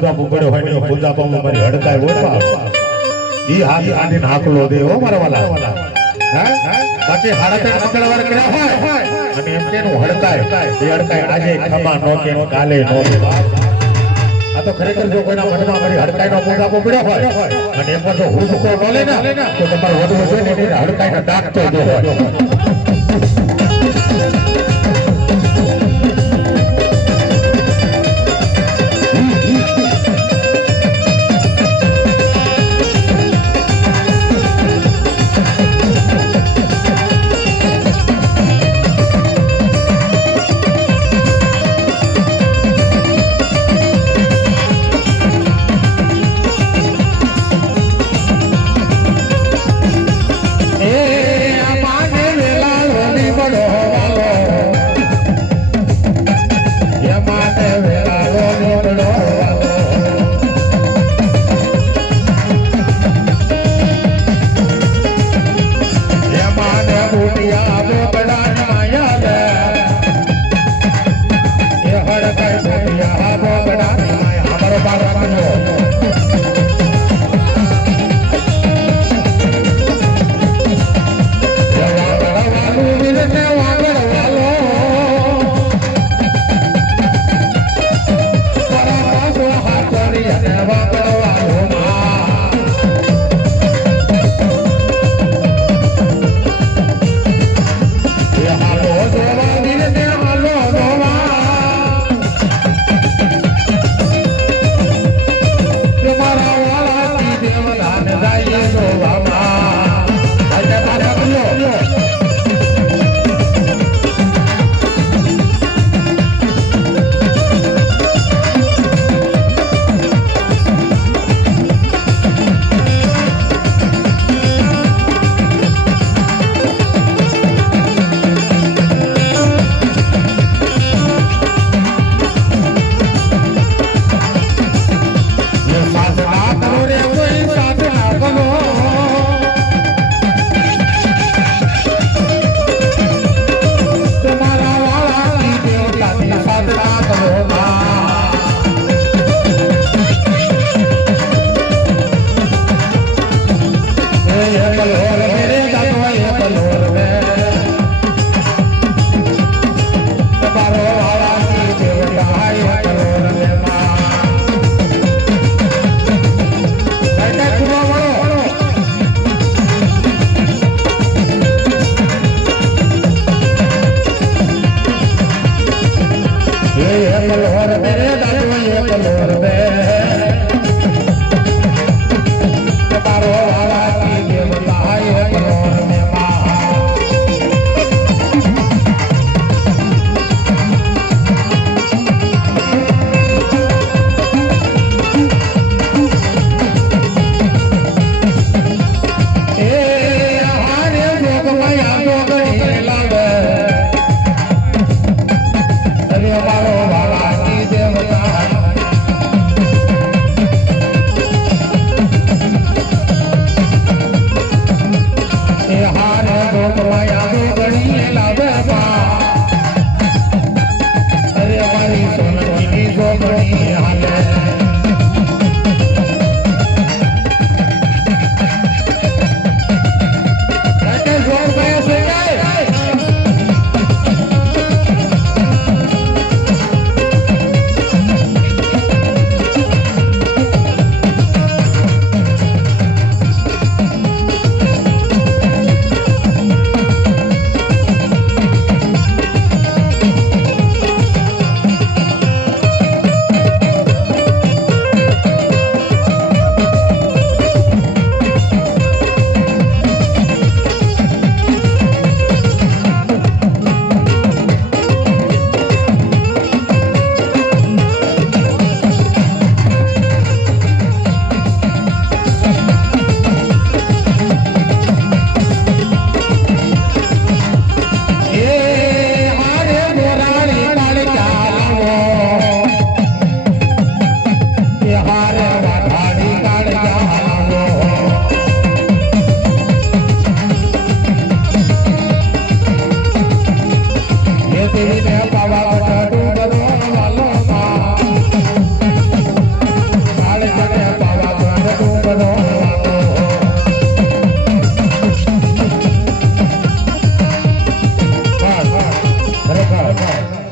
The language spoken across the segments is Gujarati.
પૂજા પડ્યો હોય ને પૂજા પામાં મારી હડકાય ઓરવા ઈ હાથ આડીને હાકલો દે હો મારા વાલા હે બાકી હાડા પકડવાર કર્યા હોય અને એમ કેનું હડકાય એ હડકાય આજે ખમા નો કે કાલે નો કે આ તો ખરેખર જો કોઈના મનમાં મારી હડકાઈનો પૂજા પડ્યો હોય અને એમ જો હુડકો ન લે ને તો તમારો વધુ છે ને એને હડકાઈના દાગ તો જો હોય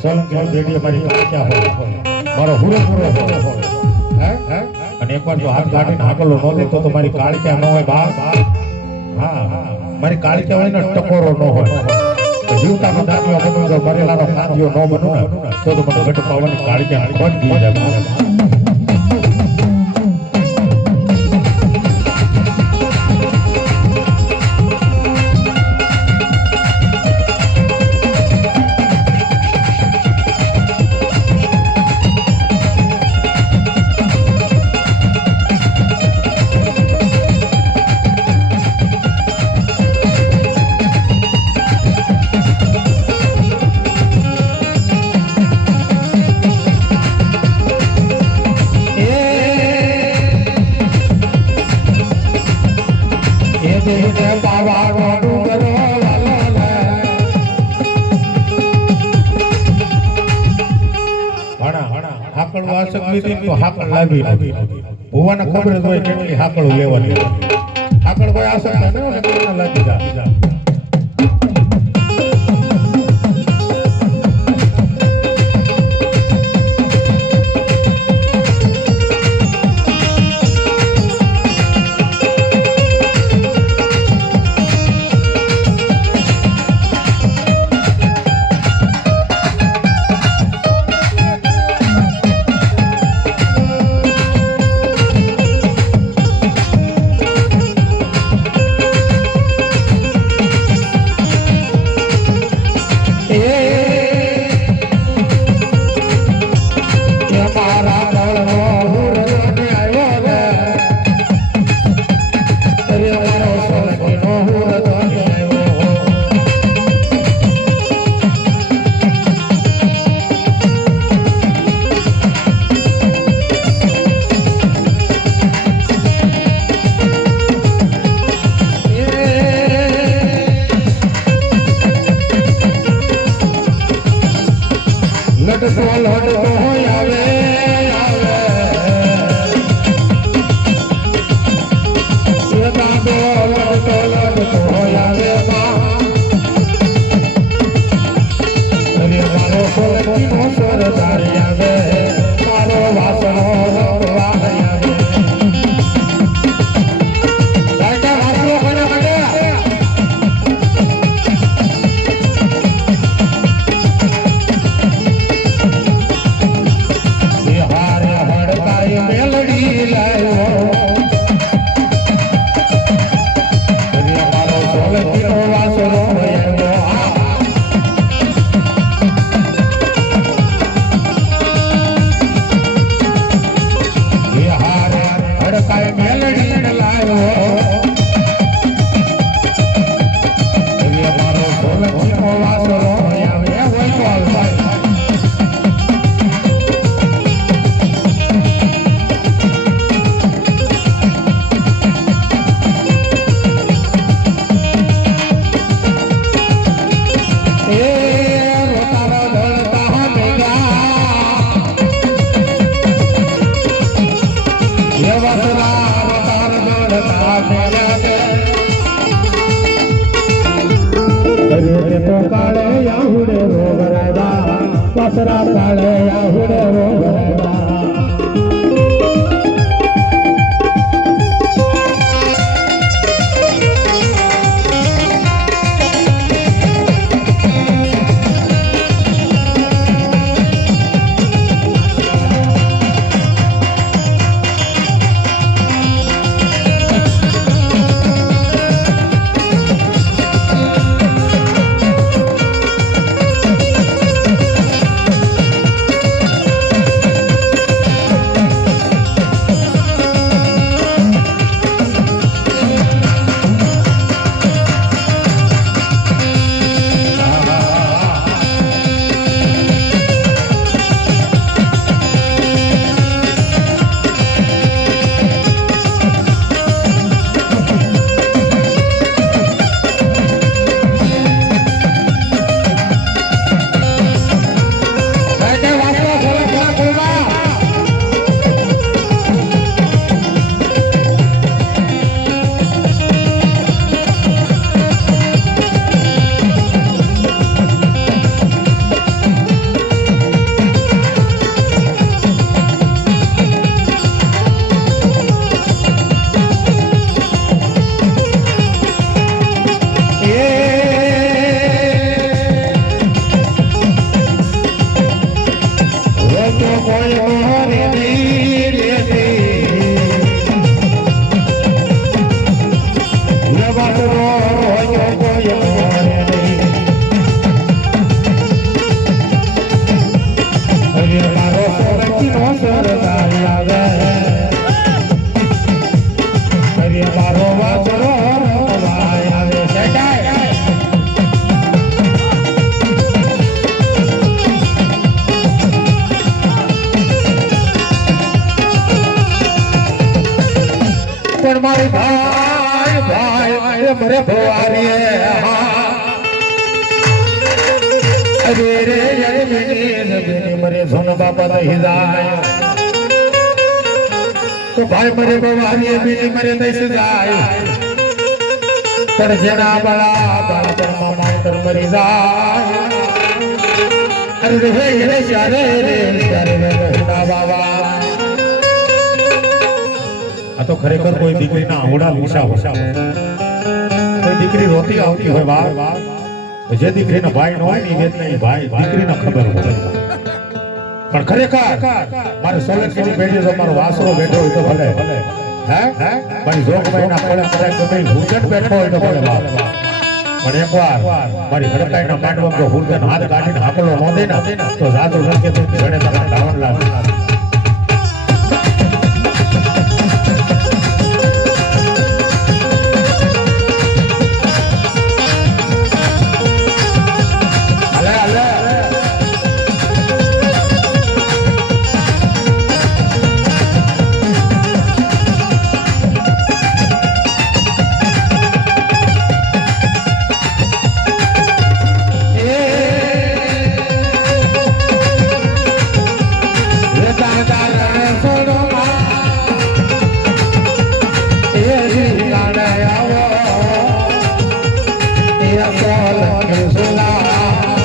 સોલંકી દેડીએ મારી કાળક્યા હોય મારો હુરો હુરો હોય હે અને એકવાર જો હાથ કાઢીને હાકલો ન લેતો તો મારી કાળક્યા ન હોય બાપ હા મારી કાળક્યા હોય ને ટકોરો ન હોય જીવતાનો દાનિયો બનવું જો મરેલાનો કાંદિયો ન બનવું ને તો મને ઘટ પાવાની કાળક્યા ખોટ દી જાય હાકળ લાવી ભુવાને ખબર જ હોય કેટલી હાકળ લેવાની હાકળ કોઈ આસક્ત ન લાગી જાય પણ મારી ભાઈ ભાઈ મરે ભવારી અરે રે યજ્ઞની મરે સોન બાપા દહી જાય તો ભાઈ મરે ભવારી બીજી મરે દઈ જાય પણ જેના બળા બાળપણમાં માતર મરી જાય અરે રે રે ચારે બાબા આ તો ખરેખર કોઈ દીકરીના આવડા લીસા હોય કોઈ દીકરી રોતી આવતી હોય બા જે દીકરીનો ભાઈ ન હોય ને વેદના ભાઈ દીકરીને ખબર હોય પણ ખરેખર મારે સોલંકીની પેઢી જો મારો વાસરો બેઠો હોય તો ભલે હે મારી જોગભાઈના કોળે કદાચ ગમે હુજન બેઠો હોય તો ભલે બાપ પણ એકવાર મારી હડકાઈના માંડવામાં જો હુજન હાથ કાઢીને હાકલો ન દે ને તો જાદુ નથી ઘણે તમારા ધાવણ લાગે